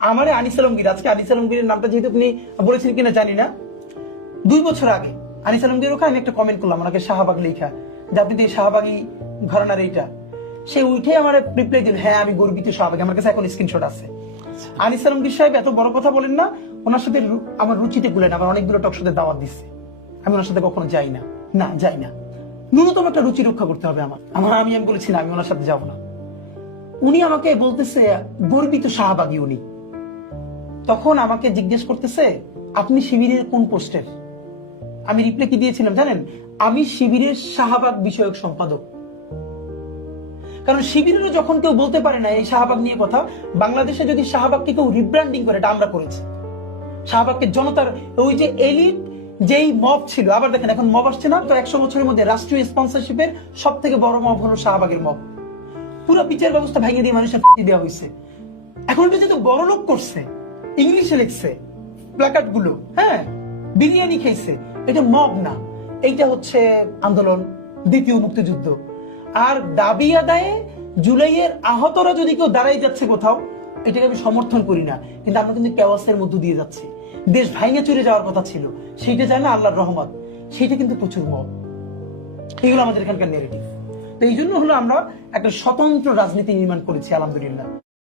আমারে আনিস আলমগীর, আজকে আনিস আলমগীরের নামটা যেহেতু আপনি বলেছেন কিনা জানি না, 2 বছর আগে আনিস আলমগীর ওখানে আমি একটা কমেন্ট করলাম, ওনাকে শাহবাগ লেখা যে আপনি তো এই শাহবাগী ঘরানার এইটা, সে উঠে আমার রিপ্লাই দিল, হ্যাঁ আমি গর্বিত শাহবাগী, আমার কাছে এখন স্ক্রিনশট আছে। আনিস আলমগীর সাহেব এত বড় কথা বলেন না, ওনার সাথে আমার রুচিতে গুলেন, আমার অনেকগুলো টক সাথে দাওয়াত দিচ্ছে, আমি ওনার সাথে কখনো যাই না, যাই না, ন্যূনতম একটা রুচি রক্ষা করতে হবে আমার আমি বলেছি না, আমি ওনার সাথে যাবো না। উনি আমাকে বলতেছে গর্বিত শাহবাগী উনি। তখন আমাকে জিজ্ঞেস করতেছে আপনি শিবিরের কোন পোস্টের? আমি রিপ্লাই কি দিয়েছিলাম জানেন? আমি শিবিরের শাহবাগ বিষয়ক সম্পাদক। কারণ শিবিরেরও যখন কেউ বলতে পারে না এই শাহবাগ নিয়ে কথা, বাংলাদেশে যদি শাহবাগকে কেউ রিব্র্যান্ডিং করে, এটা আমরা করেছি। শাহবাগকে জনতার ওই যে এলিট যেই মব ছিল, আবার দেখেন এখন মব আসছে না তো, 100 বছরের মধ্যে রাষ্ট্রীয় স্পন্সরশিপের সব থেকে বড় মব হলো শাহবাগের মব। পুরো বিচার ব্যবস্থা ভেঙে দিয়ে মানুষের দেওয়া হয়েছে। এখন এটা যেহেতু বড় লোক করছে, ইংলিশে লিখছে প্ল্যাকার্ড গুলো, হ্যাঁ বিরিয়ানি খাইছে, এটা মব না, এইটা হচ্ছে আন্দোলন, দ্বিতীয় মুক্তিযুদ্ধ। আর দাবি আদায়ে জুলাইয়ের আহতরা যদি কেউ দাঁড়াই যাচ্ছে কোথাও, এটাকে আমি সমর্থন করি না, কিন্তু আমরা কিন্তু কেওয়াসের মধ্য দিয়ে যাচ্ছি। দেশ ভাঙে চলে যাওয়ার কথা ছিল, সেইটা যায় না, আল্লাহর রহমত, সেইটা কিন্তু প্রচুর মব। এগুলো আমাদের এখানকার নেগেটিভ। তো এই জন্য হলো আমরা একটা স্বতন্ত্র রাজনীতি নির্মাণ করেছি আলহামদুলিল্লাহ।